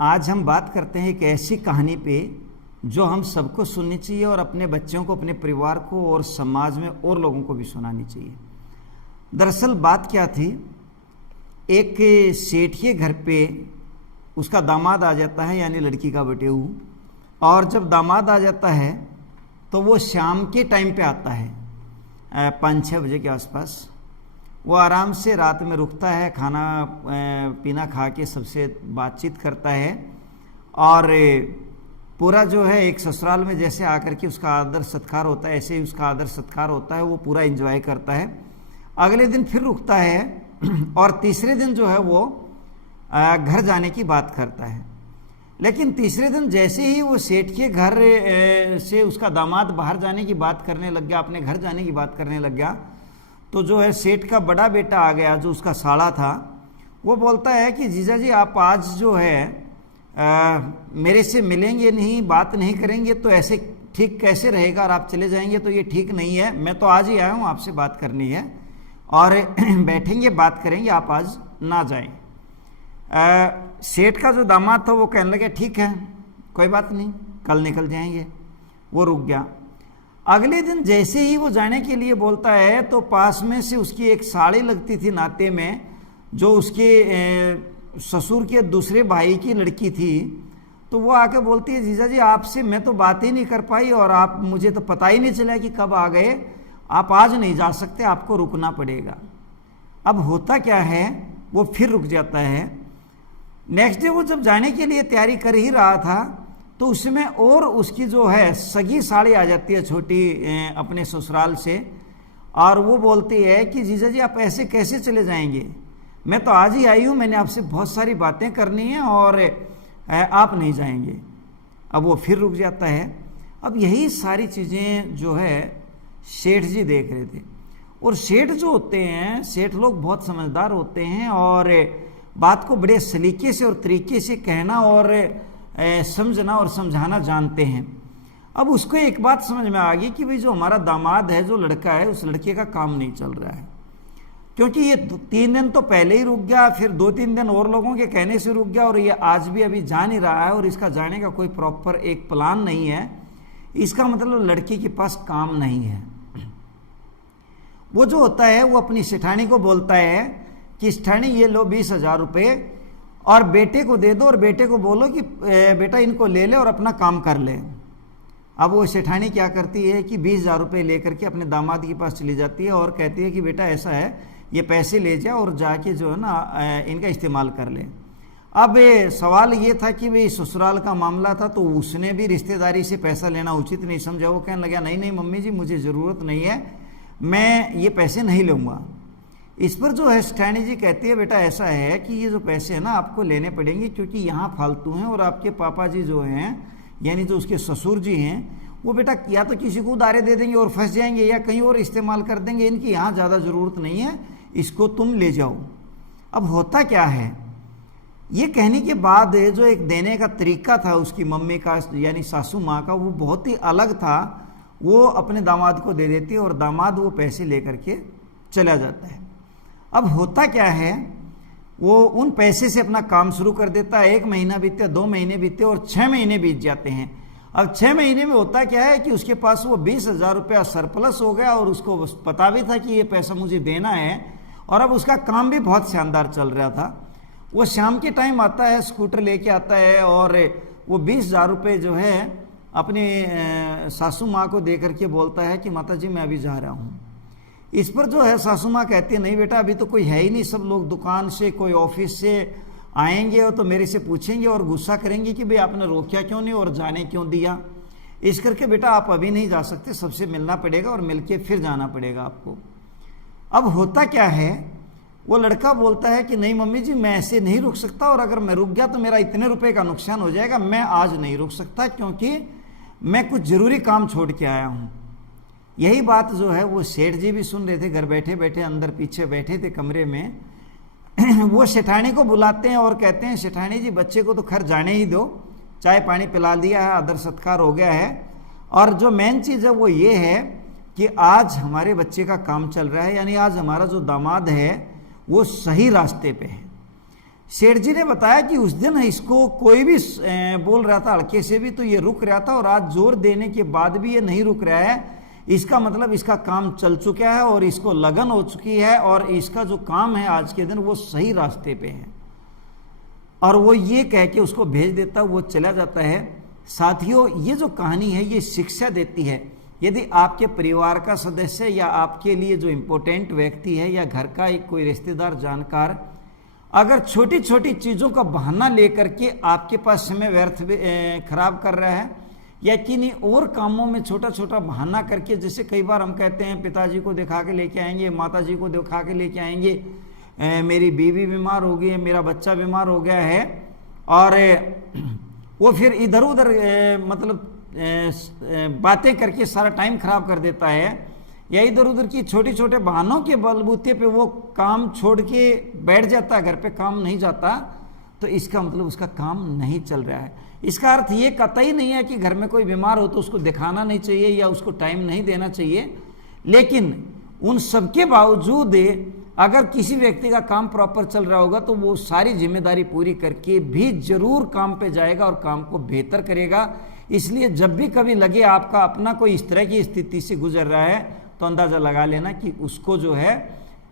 आज हम बात करते हैं एक ऐसी कहानी पे जो हम सबको सुननी चाहिए और अपने बच्चों को, अपने परिवार को और समाज में और लोगों को भी सुनानी चाहिए। दरअसल बात क्या थी, एक सेठ के घर पे उसका दामाद आ जाता है, यानी लड़की का बटेऊ। और जब दामाद आ जाता है तो वो शाम के टाइम पे आता है, 5-6 बजे के आसपास। वो आराम से रात में रुकता है, खाना पीना खा के सबसे बातचीत करता है और पूरा जो है एक ससुराल में जैसे आकर के उसका आदर सत्कार होता है, ऐसे ही उसका आदर सत्कार होता है। वो पूरा एंजॉय करता है। अगले दिन फिर रुकता है और तीसरे दिन जो है वो घर जाने की बात करता है। लेकिन तीसरे दिन जैसे ही वो सेठ के घर से उसका दामाद बाहर जाने की बात करने लग गया, अपने घर जाने की बात करने लग गया, तो जो है सेठ का बड़ा बेटा आ गया, जो उसका साला था। वो बोलता है कि जीजा जी आप आज जो है मेरे से मिलेंगे नहीं, बात नहीं करेंगे तो ऐसे ठीक कैसे रहेगा, और आप चले जाएंगे तो ये ठीक नहीं है। मैं तो आज ही आया हूँ, आपसे बात करनी है और बैठेंगे बात करेंगे, आप आज ना जाएं। सेठ का जो दामाद था वो कहने लगे ठीक है, कोई बात नहीं, कल निकल जाएंगे। वो रुक गया। अगले दिन जैसे ही वो जाने के लिए बोलता है तो पास में से उसकी एक साड़ी लगती थी नाते में, जो उसके ससुर के दूसरे भाई की लड़की थी। तो वो आके बोलती है जीजा जी आपसे मैं तो बात ही नहीं कर पाई और आप, मुझे तो पता ही नहीं चला कि कब आ गए, आप आज नहीं जा सकते, आपको रुकना पड़ेगा। अब होता क्या है, वो फिर रुक जाता है। नेक्स्ट डे वो जब जाने के लिए तैयारी कर ही रहा था तो उसमें और उसकी जो है सगी साड़ी आ जाती है छोटी अपने ससुराल से, और वो बोलती है कि जीजा जी आप ऐसे कैसे चले जाएंगे, मैं तो आज ही आई हूँ, मैंने आपसे बहुत सारी बातें करनी है और आप नहीं जाएंगे। अब वो फिर रुक जाता है। अब यही सारी चीज़ें जो है सेठ जी देख रहे थे। और सेठ जो होते हैं, सेठ लोग बहुत समझदार होते हैं और बात को बड़े सलीके से और तरीके से कहना और समझना और समझाना जानते हैं। अब उसको एक बात समझ में आ गई कि भाई जो हमारा दामाद है, जो लड़का है, उस लड़के का काम नहीं चल रहा है, क्योंकि ये 3 दिन तो पहले ही रुक गया, फिर 2-3 दिन और लोगों के कहने से रुक गया और ये आज भी अभी जा नहीं रहा है और इसका जाने का कोई प्रॉपर एक प्लान नहीं है। इसका मतलब लड़के के पास काम नहीं है। वो जो होता है वो अपनी सेठानी को बोलता है कि सेठानी ये लो 20,000 रुपये और बेटे को दे दो और बेटे को बोलो कि बेटा इनको ले ले और अपना काम कर ले। अब वो सेठानी क्या करती है कि 20,000 रुपये लेकर के अपने दामाद के पास चली जाती है और कहती है कि बेटा ऐसा है, ये पैसे ले जा और जाके जो है ना इनका इस्तेमाल कर ले। अब सवाल ये था कि भाई ससुराल का मामला था तो उसने भी रिश्तेदारी से पैसा लेना उचित नहीं समझा। वो कहने लगा नहीं नहीं मम्मी जी मुझे ज़रूरत नहीं है, मैं ये पैसे नहीं लूँगा। इस पर जो है सेठानी जी कहती है बेटा ऐसा है कि ये जो पैसे हैं ना आपको लेने पड़ेंगे, क्योंकि यहाँ फालतू हैं और आपके पापा जी जो हैं, यानी जो उसके ससुर जी हैं, वो बेटा या तो किसी को उधारे दे देंगे और फंस जाएंगे या कहीं और इस्तेमाल कर देंगे, इनकी यहाँ ज़्यादा ज़रूरत नहीं है, इसको तुम ले जाओ। अब होता क्या है, ये कहने के बाद जो एक देने का तरीका था उसकी मम्मी का, यानी सासू माँ का, वो बहुत ही अलग था। वो अपने दामाद को दे देती है और दामाद वो पैसे लेकर के चला जाता है। अब होता क्या है, वो उन पैसे से अपना काम शुरू कर देता है। 1 महीना बीते, 2 महीने बीते और 6 महीने बीत जाते हैं। अब 6 महीने में होता क्या है कि उसके पास वो 20,000 रुपया सरप्लस हो गया और उसको पता भी था कि ये पैसा मुझे देना है और अब उसका काम भी बहुत शानदार चल रहा था। वो शाम के टाइम आता है, स्कूटर लेके आता है और वो 20,000 रुपये जो है अपनी सासू माँ को दे करके बोलता है कि माता जी मैं अभी जा रहा हूँ। इस पर जो है सासू माँ कहती है नहीं बेटा अभी तो कोई है ही नहीं, सब लोग दुकान से, कोई ऑफिस से आएंगे और तो मेरे से पूछेंगे और गुस्सा करेंगे कि भाई आपने रोका क्यों नहीं और जाने क्यों दिया। इस करके बेटा आप अभी नहीं जा सकते, सबसे मिलना पड़ेगा और मिलके फिर जाना पड़ेगा आपको। अब होता क्या है, वो लड़का बोलता है कि नहीं मम्मी जी मैं ऐसे नहीं रुक सकता और अगर मैं रुक गया तो मेरा इतने रुपए का नुकसान हो जाएगा, मैं आज नहीं रुक सकता क्योंकि मैं कुछ ज़रूरी काम छोड़ के आया हूँ। यही बात जो है वो सेठ जी भी सुन रहे थे, घर बैठे बैठे अंदर पीछे बैठे थे कमरे में। वो सेठानी को बुलाते हैं और कहते हैं सेठानी जी बच्चे को तो खैर जाने ही दो, चाय पानी पिला दिया है, आदर सत्कार हो गया है, और जो मेन चीज़ है वो ये है कि आज हमारे बच्चे का काम चल रहा है, यानी आज हमारा जो दामाद है वो सही रास्ते पे है। सेठ जी ने बताया कि उस दिन इसको कोई भी बोल रहा था हल्के से भी तो ये रुक रहा था, और आज जोर देने के बाद भी ये नहीं रुक रहा है। इसका मतलब इसका काम चल चुका है और इसको लगन हो चुकी है, और इसका जो काम है आज के दिन वो सही रास्ते पे है। और वो ये कह के उसको भेज देता, वो चला जाता है। साथियों, ये जो कहानी है ये शिक्षा देती है, यदि आपके परिवार का सदस्य या आपके लिए जो इम्पोर्टेंट व्यक्ति है या घर का एक कोई रिश्तेदार जानकार अगर छोटी छोटी चीज़ों का बहाना लेकर के आपके पास समय व्यर्थ खराब कर रहा है, या किन्हीं और कामों में छोटा छोटा बहाना करके, जैसे कई बार हम कहते हैं पिताजी को दिखा के लेके आएंगे, माताजी को दिखा के लेके आएंगे, मेरी बीवी बीमार हो गई है, मेरा बच्चा बीमार हो गया है, और वो फिर इधर उधर मतलब बातें करके सारा टाइम खराब कर देता है, या इधर उधर की छोटे छोटे बहानों के बलबूते पे वो काम छोड़ के बैठ जाता है, घर पे काम नहीं जाता, तो इसका मतलब उसका काम नहीं चल रहा है। इसका अर्थ ये कतई नहीं है कि घर में कोई बीमार हो तो उसको दिखाना नहीं चाहिए या उसको टाइम नहीं देना चाहिए, लेकिन उन सबके बावजूद अगर किसी व्यक्ति का काम प्रॉपर चल रहा होगा तो वो सारी जिम्मेदारी पूरी करके भी जरूर काम पे जाएगा और काम को बेहतर करेगा। इसलिए जब भी कभी लगे आपका अपना कोई इस तरह की स्थिति से गुजर रहा है तो अंदाज़ा लगा लेना कि उसको जो है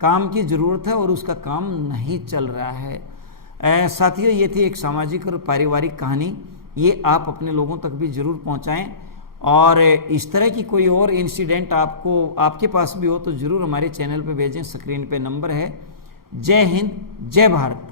काम की ज़रूरत है और उसका काम नहीं चल रहा है। साथियों, ये थी एक सामाजिक और पारिवारिक कहानी, ये आप अपने लोगों तक भी ज़रूर पहुंचाएं, और इस तरह की कोई और इंसिडेंट आपके पास भी हो तो ज़रूर हमारे चैनल पे भेजें। स्क्रीन पे नंबर है। जय हिंद, जय भारत।